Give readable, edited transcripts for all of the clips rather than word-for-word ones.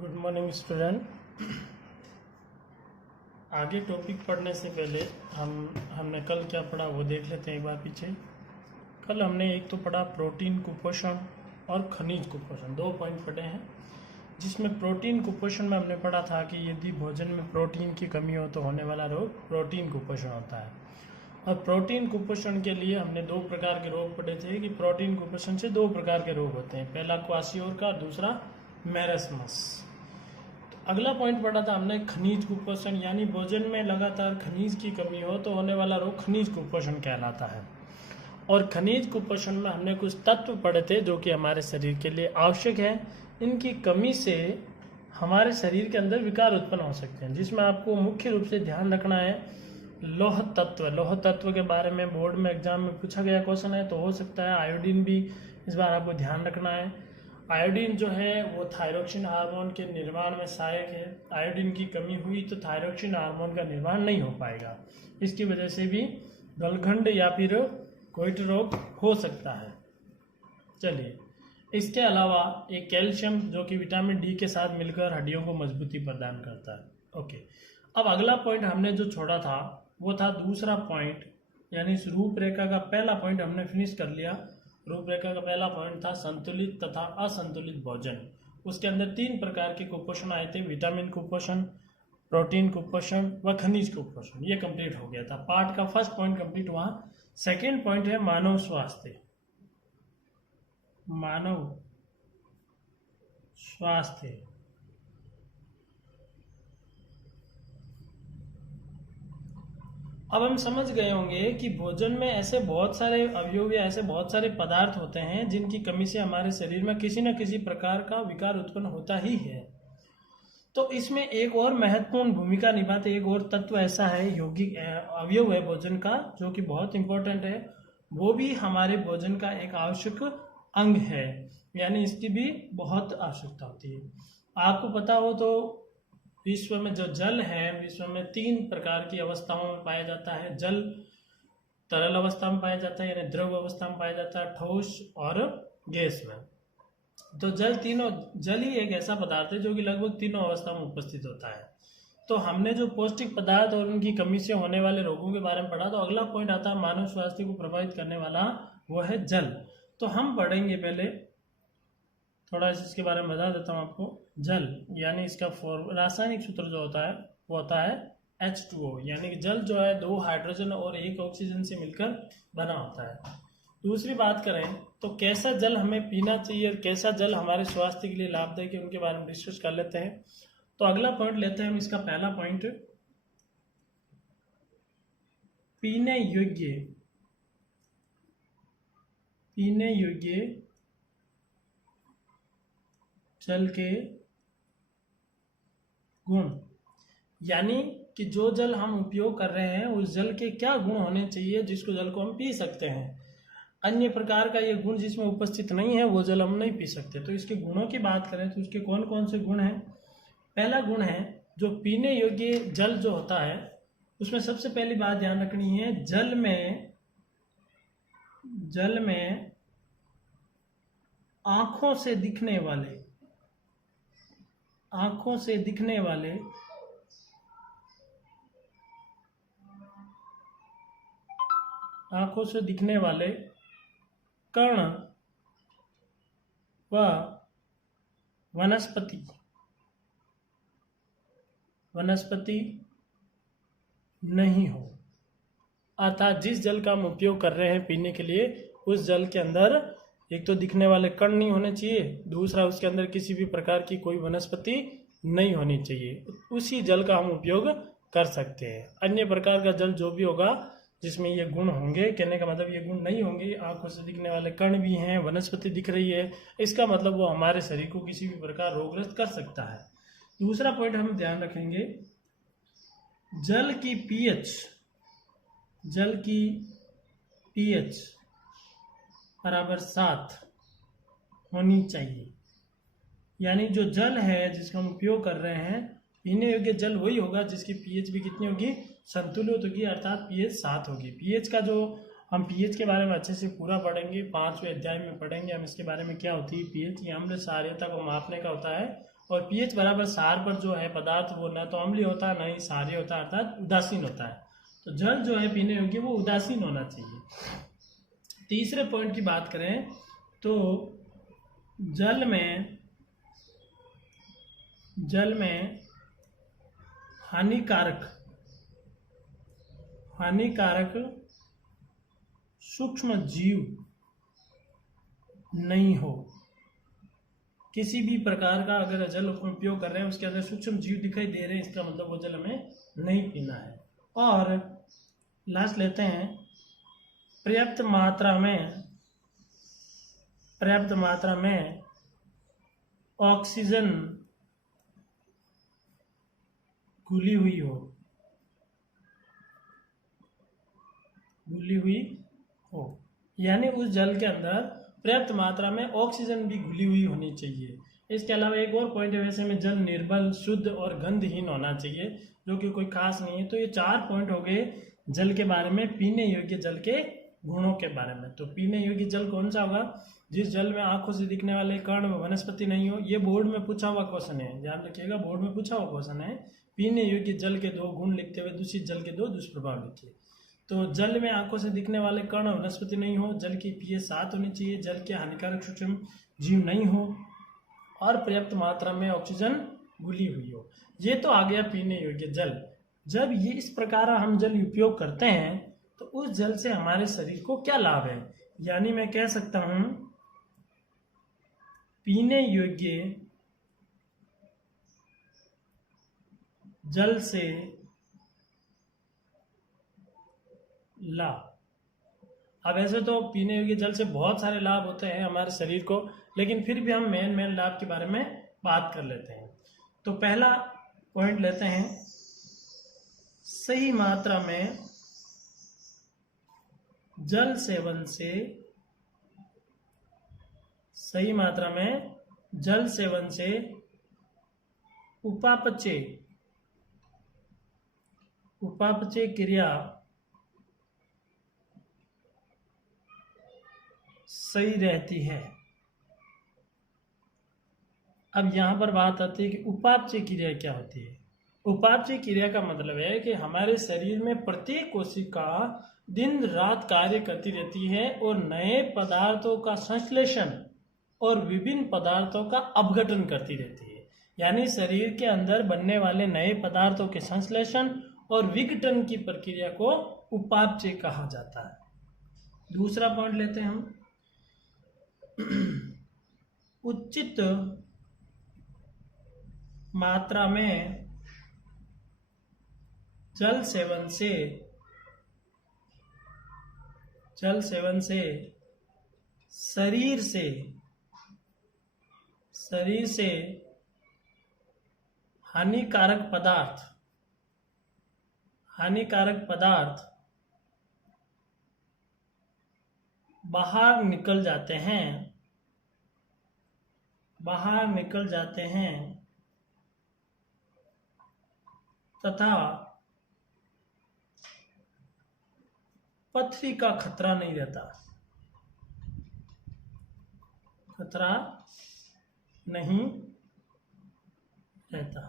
Good morning student. आगे topic पढ़ने से पहले हमने कल क्या पढ़ा वो देख लेते हैं एक बार पीछे। कल हमने एक तो पढ़ा प्रोटीन कुपोषण और खनिज कुपोषण, 2 पॉइंट पढ़े हैं। जिसमें प्रोटीन कुपोषण में हमने पढ़ा था कि यदि भोजन में प्रोटीन की कमी हो तो होने वाला रोग प्रोटीन कुपोषण होता है। और प्रोटीन कुपोषण के लिए हमने 2 प्रकार के रोग पढ़े थे कि प्रोटीन कुपोषण से 2 प्रकार के रोग होते हैं, पहला क्वाशियोर का, दूसरा मेरस्मस। अगला पॉइंट पढ़ा था हमने खनिज कुपोषण, यानी भोजन में लगातार खनिज की कमी हो तो होने वाला रोग खनिज कुपोषण कहलाता है। और खनिज कुपोषण में हमने कुछ तत्व पढ़े थे जो कि हमारे शरीर के लिए आवश्यक है। इनकी कमी से हमारे शरीर के अंदर विकार उत्पन्न हो सकते हैं, जिसमें आपको मुख्य रूप से ध्यान रखना है लौह तत्व। लौह तत्व के बारे में बोर्ड में एग्जाम में पूछा गया क्वेश्चन है, तो हो सकता है आयोडीन भी इस बार आपको ध्यान रखना है। आयोडीन जो है वो थायरोक्सिन हार्मोन के निर्माण में सहायक है। आयोडीन की कमी हुई तो थायरोक्सिन हार्मोन का निर्माण नहीं हो पाएगा, इसकी वजह से भी गलघंड या फिर कोइट रोग हो सकता है। चलिए, इसके अलावा एक कैल्शियम जो कि विटामिन डी के साथ मिलकर हड्डियों को मजबूती प्रदान करता है। ओके, अब अगला पॉइंट हमने जो छोड़ा था वो था दूसरा पॉइंट, यानी इस रूपरेखा का पहला पॉइंट हमने फिनिश कर लिया। रूपरेखा का पहला पॉइंट था संतुलित तथा असंतुलित भोजन। उसके अंदर 3 प्रकार के कुपोषण आए थे, विटामिन कुपोषण, प्रोटीन कुपोषण व खनिज कुपोषण। ये कंप्लीट हो गया था, पार्ट का फर्स्ट पॉइंट कंप्लीट हुआ। सेकेंड पॉइंट है मानव स्वास्थ्य। मानव स्वास्थ्य अब हम समझ गए होंगे कि भोजन में ऐसे बहुत सारे अवयव या ऐसे बहुत सारे पदार्थ होते हैं जिनकी कमी से हमारे शरीर में किसी न किसी प्रकार का विकार उत्पन्न होता ही है। तो इसमें एक और महत्वपूर्ण भूमिका निभाते एक और तत्व ऐसा है, यौगिक अवयव है भोजन का, जो कि बहुत इंपॉर्टेंट है। वो भी हमारे भोजन का एक आवश्यक अंग है, यानी इसकी भी बहुत आवश्यकता होती है। आपको पता हो तो विश्व में जो जल है, विश्व में 3 प्रकार की अवस्थाओं में पाया जाता है। जल तरल अवस्था में पाया जाता है, यानी द्रव अवस्था में पाया जाता है, ठोस और गैस में। तो जल ही एक ऐसा पदार्थ है जो कि लगभग तीनों अवस्था में उपस्थित होता है। तो हमने जो पौष्टिक पदार्थ और उनकी कमी से होने वाले रोगों के बारे में पढ़ा, तो अगला पॉइंट आता है मानव स्वास्थ्य को प्रभावित करने वाला, वो है जल। तो हम पढ़ेंगे, पहले थोड़ा इसके बारे में बता देता हूँ आपको। जल यानी इसका रासायनिक सूत्र जो होता है वो होता है H2O, यानी कि जल जो है 2 हाइड्रोजन और 1 ऑक्सीजन से मिलकर बना होता है। दूसरी बात करें तो कैसा जल हमें पीना चाहिए और कैसा जल हमारे स्वास्थ्य के लिए लाभदायक है, उनके बारे में डिस्कस कर लेते हैं। तो अगला पॉइंट लेते हैं हम, इसका पहला पॉइंट पीने योग्य जल के गुण, यानी कि जो जल हम उपयोग कर रहे हैं उस जल के क्या गुण होने चाहिए जिसको जल को हम पी सकते हैं। अन्य प्रकार का ये गुण जिसमें उपस्थित नहीं है वो जल हम नहीं पी सकते। तो इसके गुणों की बात करें तो उसके कौन कौन से गुण हैं। पहला गुण है जो पीने योग्य जल जो होता है उसमें सबसे पहली बात ध्यान रखनी है, जल में आंखों से दिखने वाले कण व वनस्पति नहीं हो। अर्थात जिस जल का हम उपयोग कर रहे हैं पीने के लिए, उस जल के अंदर एक तो दिखने वाले कण नहीं होने चाहिए, दूसरा उसके अंदर किसी भी प्रकार की कोई वनस्पति नहीं होनी चाहिए। उसी जल का हम उपयोग कर सकते हैं। अन्य प्रकार का जल जो भी होगा जिसमें ये गुण होंगे, कहने का मतलब ये गुण नहीं होंगे, आंखों से दिखने वाले कण भी हैं, वनस्पति दिख रही है, इसका मतलब वो हमारे शरीर को किसी भी प्रकार रोगग्रस्त कर सकता है। दूसरा पॉइंट हम ध्यान रखेंगे, जल की पीएच बराबर 7 होनी चाहिए। यानी जो जल है जिसका हम उपयोग कर रहे हैं, पीने योग्य जल वही होगा जिसकी पीएच भी कितनी होगी, संतुलित होगी, अर्थात पीएच 7 होगी। पीएच का जो हम पीएच के बारे में अच्छे से पूरा पढ़ेंगे, 5वें अध्याय में पढ़ेंगे हम इसके बारे में क्या होती है पीएच। ये अम्ल क्षारीयता को मापने का होता है और पीएच बराबर 4 पर जो है पदार्थ वो ना तो अम्लीय होता है ना ही क्षारीय होता है, अर्थात उदासीन होता है। तो जल जो है पीने योग्य वो उदासीन होना चाहिए। तीसरे पॉइंट की बात करें तो जल में हानिकारक सूक्ष्म जीव नहीं हो। किसी भी प्रकार का अगर जल उपयोग कर रहे हैं उसके अंदर सूक्ष्म जीव दिखाई दे रहे हैं, इसका मतलब वो जल हमें नहीं पीना है। और लास्ट लेते हैं, पर्याप्त मात्रा में ऑक्सीजन घुली हुई हो, यानी उस जल के अंदर पर्याप्त मात्रा में ऑक्सीजन भी घुली हुई होनी चाहिए। इसके अलावा एक और पॉइंट है, वैसे में जल निर्मल, शुद्ध और गंधहीन होना चाहिए, जो कि कोई खास नहीं है। तो ये 4 पॉइंट हो गए जल के बारे में, पीने योग्य जल के गुणों के बारे में। तो पीने योग्य जल कौन सा होगा? जिस जल में आंखों से दिखने वाले कण वनस्पति नहीं हो। ये बोर्ड में पूछा हुआ क्वेश्चन है, ध्यान रखिएगा, बोर्ड में पूछा हुआ क्वेश्चन है। पीने योग्य जल के 2 गुण लिखते हुए दूषित जल के 2 दुष्प्रभाव लिखिए। तो जल में आंखों से दिखने वाले कण वनस्पति नहीं हो, जल की पीएच 7 होनी चाहिए, जल के हानिकारक सूक्ष्म जीव नहीं हो, और पर्याप्त मात्रा में ऑक्सीजन घुली हुई हो। ये तो आ गया पीने योग्य जल। जब ये इस प्रकार हम जल उपयोग करते हैं तो उस जल से हमारे शरीर को क्या लाभ है? यानी मैं कह सकता हूं, पीने योग्य जल से लाभ। अब ऐसे तो पीने योग्य जल से बहुत सारे लाभ होते हैं हमारे शरीर को, लेकिन फिर भी हम मेन लाभ के बारे में बात कर लेते हैं। तो पहला पॉइंट लेते हैं, सही मात्रा में जल सेवन से उपापचय क्रिया सही रहती है। अब यहां पर बात आती है कि उपापचय क्रिया क्या होती है। उपापचय क्रिया का मतलब है कि हमारे शरीर में प्रत्येक कोशिका दिन रात कार्य करती रहती है और नए पदार्थों का संश्लेषण और विभिन्न पदार्थों का अपघटन करती रहती है। यानी शरीर के अंदर बनने वाले नए पदार्थों के संश्लेषण और विघटन की प्रक्रिया को उपापचय कहा जाता है। दूसरा पॉइंट लेते हैं हम, उचित मात्रा में जल सेवन से शरीर से हानिकारक पदार्थ बाहर निकल जाते हैं तथा पथरी का खतरा नहीं रहता।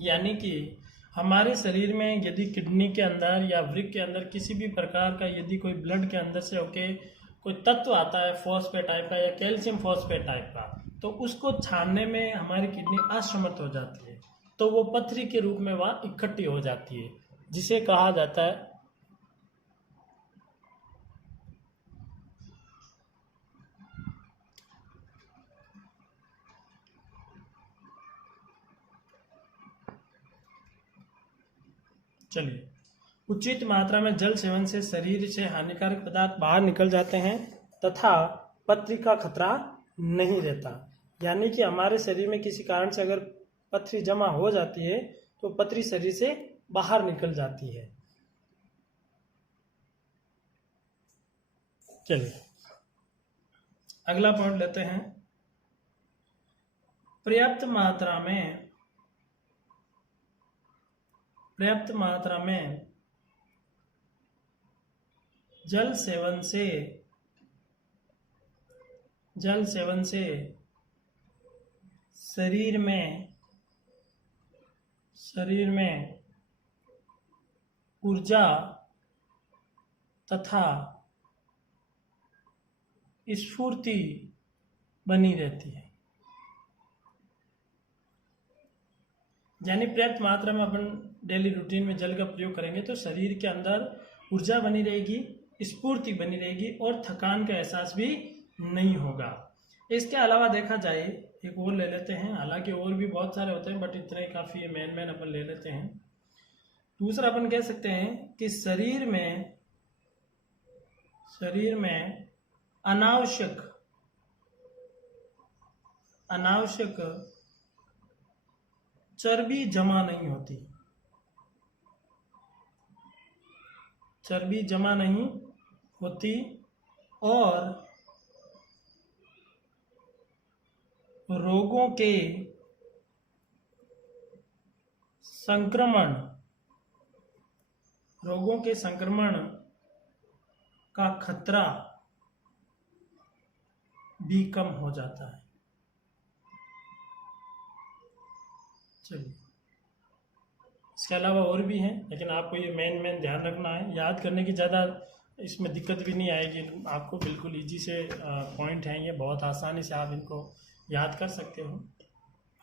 यानी कि हमारे शरीर में यदि किडनी के अंदर या वृक्क के अंदर किसी भी प्रकार का यदि कोई ब्लड के अंदर से कोई तत्व आता है फॉस्फेट टाइप का या कैल्शियम फॉस्फेट टाइप का, तो उसको छानने में हमारी किडनी असमर्थ हो जाती है, तो वो पथरी के रूप में वह इकट्ठी हो जाती है, जिसे कहा जाता है चलिए, उचित मात्रा में जल सेवन से शरीर से हानिकारक पदार्थ बाहर निकल जाते हैं तथा पथरी का खतरा नहीं रहता। यानी कि हमारे शरीर में किसी कारण से अगर पथरी जमा हो जाती है तो पथरी शरीर से बाहर निकल जाती है। चलिए अगला पॉइंट लेते हैं, पर्याप्त मात्रा में जल सेवन से शरीर में ऊर्जा तथा स्फूर्ति बनी रहती है। यानी पर्याप्त मात्रा में अपन डेली रूटीन में जल का प्रयोग करेंगे तो शरीर के अंदर ऊर्जा बनी रहेगी, स्फूर्ति बनी रहेगी और थकान का एहसास भी नहीं होगा। इसके अलावा देखा जाए एक और ले लेते हैं, हालांकि और भी बहुत सारे होते हैं बट इतने काफ़ी है, मेन अपन ले लेते हैं। दूसरा अपन कह सकते हैं कि शरीर में अनावश्यक चर्बी जमा नहीं होती, और रोगों के संक्रमण का खतरा भी कम हो जाता है। चलिए, इसके अलावा और भी हैं, लेकिन आपको ये मेन ध्यान रखना है। याद करने की ज़्यादा इसमें दिक्कत भी नहीं आएगी, आपको बिल्कुल इजी से पॉइंट हैं, ये बहुत आसानी से आप इनको याद कर सकते हो।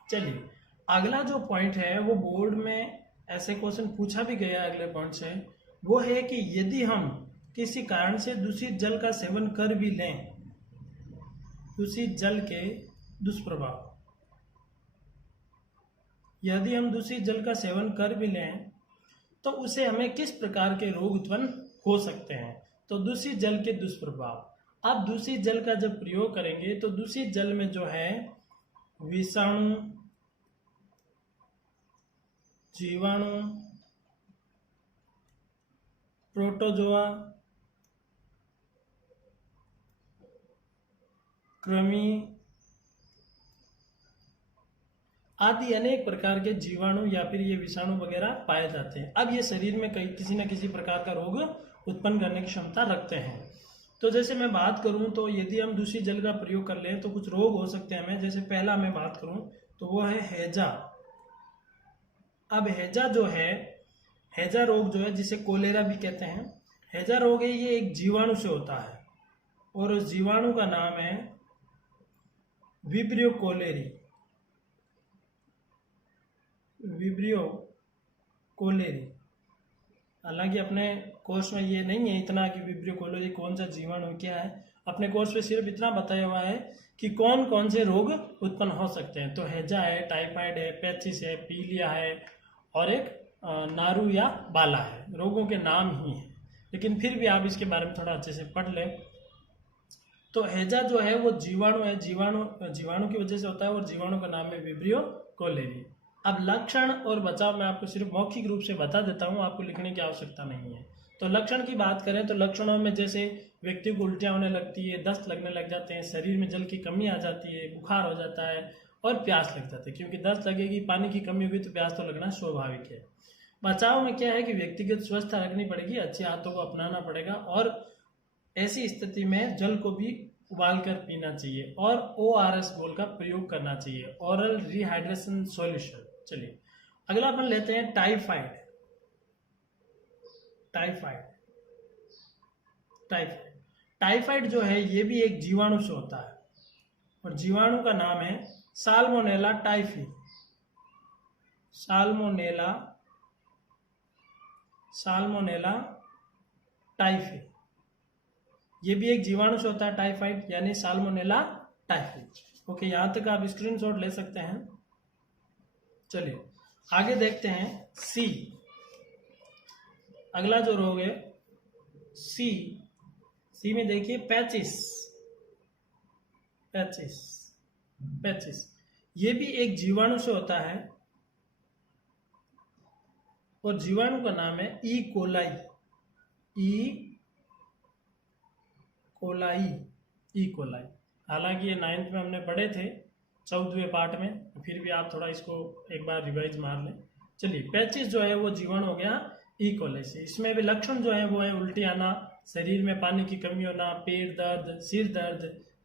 चलिए, अगला जो पॉइंट है वो बोर्ड में ऐसे क्वेश्चन पूछा भी गया अगले पॉइंट से, वो है कि यदि हम किसी कारण से दूषित जल का सेवन कर भी लें, दूषित जल के दुष्प्रभाव, यदि हम दूषित जल का सेवन कर भी लें तो उसे हमें किस प्रकार के रोग उत्पन्न हो सकते हैं। तो दूषित जल के दुष्प्रभाव, अब दूषित जल का जब प्रयोग करेंगे तो दूषित जल में जो है विषाणु, जीवाणु, प्रोटोजोआ, कृमि आदि अनेक प्रकार के जीवाणु या फिर ये विषाणु वगैरह पाए जाते हैं। अब ये शरीर में किसी न किसी प्रकार का रोग उत्पन्न करने की क्षमता रखते हैं। तो जैसे मैं बात करूं तो यदि हम दूषित जल का प्रयोग कर लें तो कुछ रोग हो सकते हैं हमें। जैसे पहला मैं बात करूं तो वो है हैजा। अब हैजा जो है, हैजा रोग जो है जिसे कोलेरा भी कहते हैं, हैजा रोग है ये एक जीवाणु से होता है और उस जीवाणु का नाम है विब्रियो कोलेरी। हालांकि अपने कोर्स में ये नहीं है इतना कि विब्रियो कोलेरी कौन सा जीवाणु क्या है, अपने कोर्स पे सिर्फ इतना बताया हुआ है कि कौन कौन से रोग उत्पन्न हो सकते हैं। तो हैजा है, टाइफाइड है, पेचिस है, पीलिया है और एक नारू या बाला है। रोगों के नाम ही है, लेकिन फिर भी आप इसके बारे में थोड़ा अच्छे से पढ़ लें। तो हैजा जो है वो जीवाणु है, जीवाणु की वजह से होता है और जीवाणु का नाम है विब्रियो कोलेरी। अब लक्षण और बचाव मैं आपको सिर्फ मौखिक रूप से बता देता हूँ, आपको लिखने की आवश्यकता नहीं है। तो लक्षण की बात करें तो लक्षणों में जैसे व्यक्ति को उल्टियाँ होने लगती है, दस्त लगने लग जाते हैं, शरीर में जल की कमी आ जाती है, बुखार हो जाता है और प्यास लग जाती है। क्योंकि दस्त लगेगी, पानी की कमी होगी तो प्यास तो लगना स्वाभाविक है। बचाव में क्या है कि व्यक्तिगत स्वच्छता रखनी पड़ेगी, अच्छी आदतों को अपनाना पड़ेगा और ऐसी स्थिति में जल को भी उबाल कर पीना चाहिए और ORS घोल का प्रयोग करना चाहिए, ओरल रिहाइड्रेशन सॉल्यूशन। चलिए, अगला अपन लेते हैं टाइफाइड। टाइफाइड जो है ये भी एक जीवाणु से होता है और जीवाणु का नाम है साल्मोनेला टाइफी। साल्मोनेला टाइफी ये भी एक जीवाणु से होता है टाइफाइड, यानी साल्मोनेला टाइफी। ओके, यहां तक आप स्क्रीनशॉट ले सकते हैं। चलिए आगे देखते हैं सी। अगला जो रोग है सी में देखिए पैचिस। ये भी एक जीवाणु से होता है और जीवाणु का नाम है ई कोलाई। हालांकि ये 9th में हमने पढ़े थे 14वें पार्ट में, फिर भी आप थोड़ा इसको एक बार रिवाइज मार लें। चलिए, पैचिस जो है वो जीवाणु हो गया ई कोलाई से। इसमें भी लक्षण जो है वो है उल्टी आना, शरीर में पानी की कमी होना, पेट दर्द, सिर दर्द,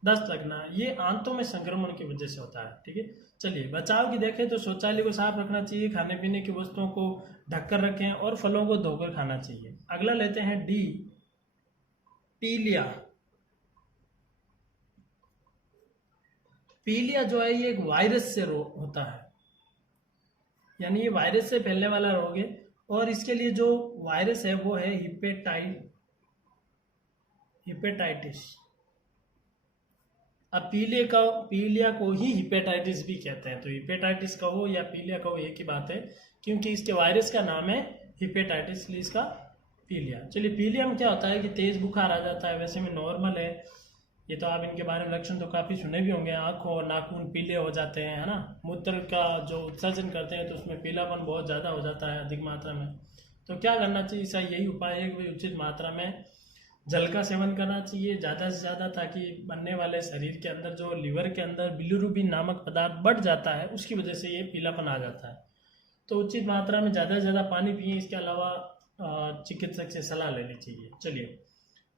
दस्त लगना, ये आंतों में संक्रमण की वजह से होता है। ठीक है, चलिए बचाव की देखें तो शौचालय को साफ रखना चाहिए, खाने पीने की वस्तुओं को ढककर रखें और फलों को धोकर खाना चाहिए। अगला लेते हैं डी, पीलिया। पीलिया जो है ये एक वायरस से रोग होता है, यानी ये वायरस से फैलने वाला रोग है और इसके लिए जो वायरस है वो है हिपेटाइटिस। अब पीलिया को ही हिपेटाइटिस भी कहते हैं, तो हिपेटाइटिस कहो या पीलिया कहो एक ही बात है, क्योंकि इसके वायरस का नाम है हिपेटाइटिस, इसलिए इसका पीलिया। चलिए पीलिया में क्या होता है कि तेज बुखार आ जाता है, वैसे में नॉर्मल है ये, तो आप इनके बारे में लक्षण तो काफी सुने भी होंगे, आंखों और नाखून पीले हो जाते हैं, है ना। मूत्र का जो उत्सर्जन करते हैं तो उसमें पीलापन बहुत ज्यादा हो जाता है अधिक मात्रा में। तो क्या करना चाहिए, इसका यही उपाय है कि उचित मात्रा में जल का सेवन करना चाहिए ज़्यादा से ज़्यादा, ताकि बनने वाले शरीर के अंदर जो लिवर के अंदर बिलिरुबिन नामक पदार्थ बढ़ जाता है उसकी वजह से ये पीलापन आ जाता है। तो उचित मात्रा में ज़्यादा से ज़्यादा पानी पिए, इसके अलावा चिकित्सक से सलाह लेनी चाहिए। चलिए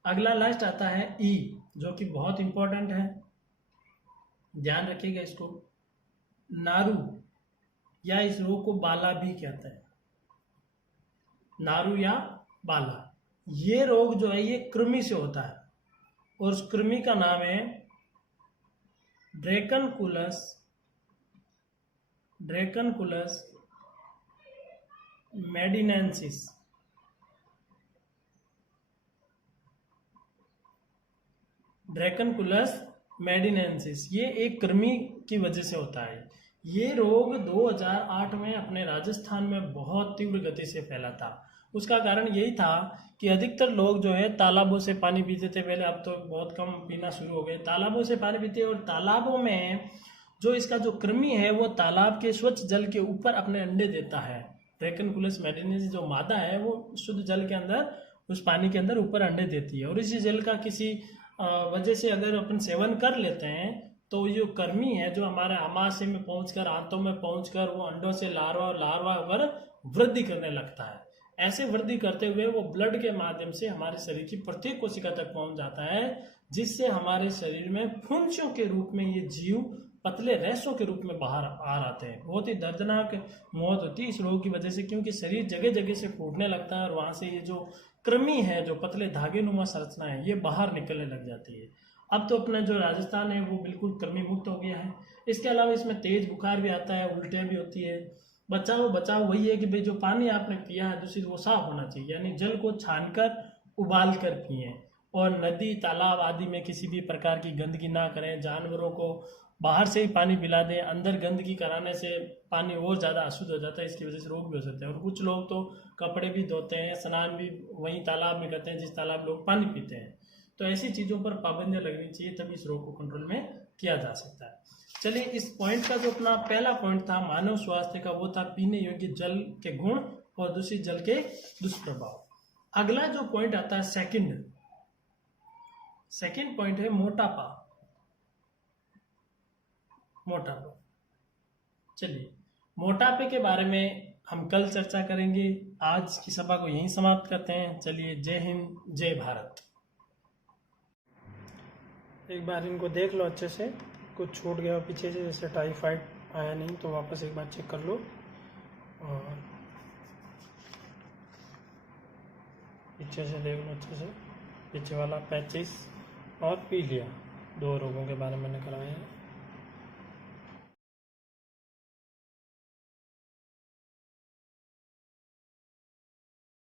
अगला लास्ट आता है ई, जो कि बहुत इंपॉर्टेंट है, ध्यान रखिएगा इसको। नारू या इस रोग को बाला भी कहते हैं, नारू या बाला। ये रोग जो है ये कृमि से होता है और उस कृमि का नाम है ड्रैकनकुलस मेडिनेंसिस। ड्रैकनकुलस मेडिनेंसिस ये एक कृमि की वजह से होता है। ये रोग 2008 में अपने राजस्थान में बहुत तीव्र गति से फैला था। उसका कारण यही था कि अधिकतर लोग जो है तालाबों से पानी पीते थे पहले, अब तो बहुत कम पीना शुरू हो गए। तालाबों से पानी पीते और तालाबों में जो इसका जो कृमि है वो तालाब के स्वच्छ जल के ऊपर अपने अंडे देता है। ड्रैकनकुलस मेडिनेंसिस जो मादा है वो शुद्ध जल के अंदर, उस पानी के अंदर ऊपर अंडे देती है, और इसी जल का किसी वजह से अगर अपन सेवन कर लेते हैं तो जो कृमि है जो हमारे आमाशय में पहुंचकर, आंतों में पहुंचकर वो अंडों से लार्वा होकर वृद्धि करने लगता है। ऐसे वृद्धि करते हुए वो ब्लड के माध्यम से हमारे शरीर की प्रत्येक कोशिका तक पहुंच जाता है, जिससे हमारे शरीर में फुंसियों के रूप में ये जीव पतले रेशों के रूप में बाहर आते हैं। बहुत ही दर्दनाक मौत होती है इस रोग की वजह से, क्योंकि शरीर जगह जगह से फूटने लगता है और वहां से ये जो कृमि है, जो पतले धागे नुमा संरचना है, ये बाहर निकलने लग जाती है। अब तो अपना जो राजस्थान है वो बिल्कुल कृमि मुक्त हो गया है। इसके अलावा इसमें तेज बुखार भी आता है, उल्टियाँ भी होती है। बचाव वही है कि भाई जो पानी आपने पिया है दूषित वो साफ होना चाहिए, यानी जल को छानकर उबाल कर पिए, और नदी तालाब आदि में किसी भी प्रकार की गंदगी ना करें। जानवरों को बाहर से ही पानी पिला दें, अंदर गंदगी कराने से पानी और ज़्यादा अशुद्ध हो जाता है, इसकी वजह से रोग भी हो सकते हैं। और कुछ लोग तो कपड़े भी धोते हैं, स्नान भी वहीं तालाब में करते हैं जिस तालाब लोग पानी पीते हैं। तो ऐसी चीज़ों पर पाबंदियाँ लगनी चाहिए, तभी इस रोग को कंट्रोल में किया जा सकता है। चलिए इस पॉइंट का जो अपना पहला पॉइंट था मानव स्वास्थ्य का, वो था पीने योग्य जल के गुण और दूषित जल के दुष्प्रभाव। अगला जो पॉइंट आता है सेकंड पॉइंट है मोटापा। चलिए मोटापे के बारे में हम कल चर्चा करेंगे। आज की सभा को यहीं समाप्त करते हैं। चलिए जय हिंद, जय भारत। एक बार इनको देख लो अच्छे से, कुछ छूट गया पीछे से, जैसे टाइफाइड आया नहीं तो वापस एक बार चेक कर लो। और पीछे से देख लो अच्छे से, पीछे वाला पैचिस और पीलिया, 2 रोगों के बारे में मैंने कराया है।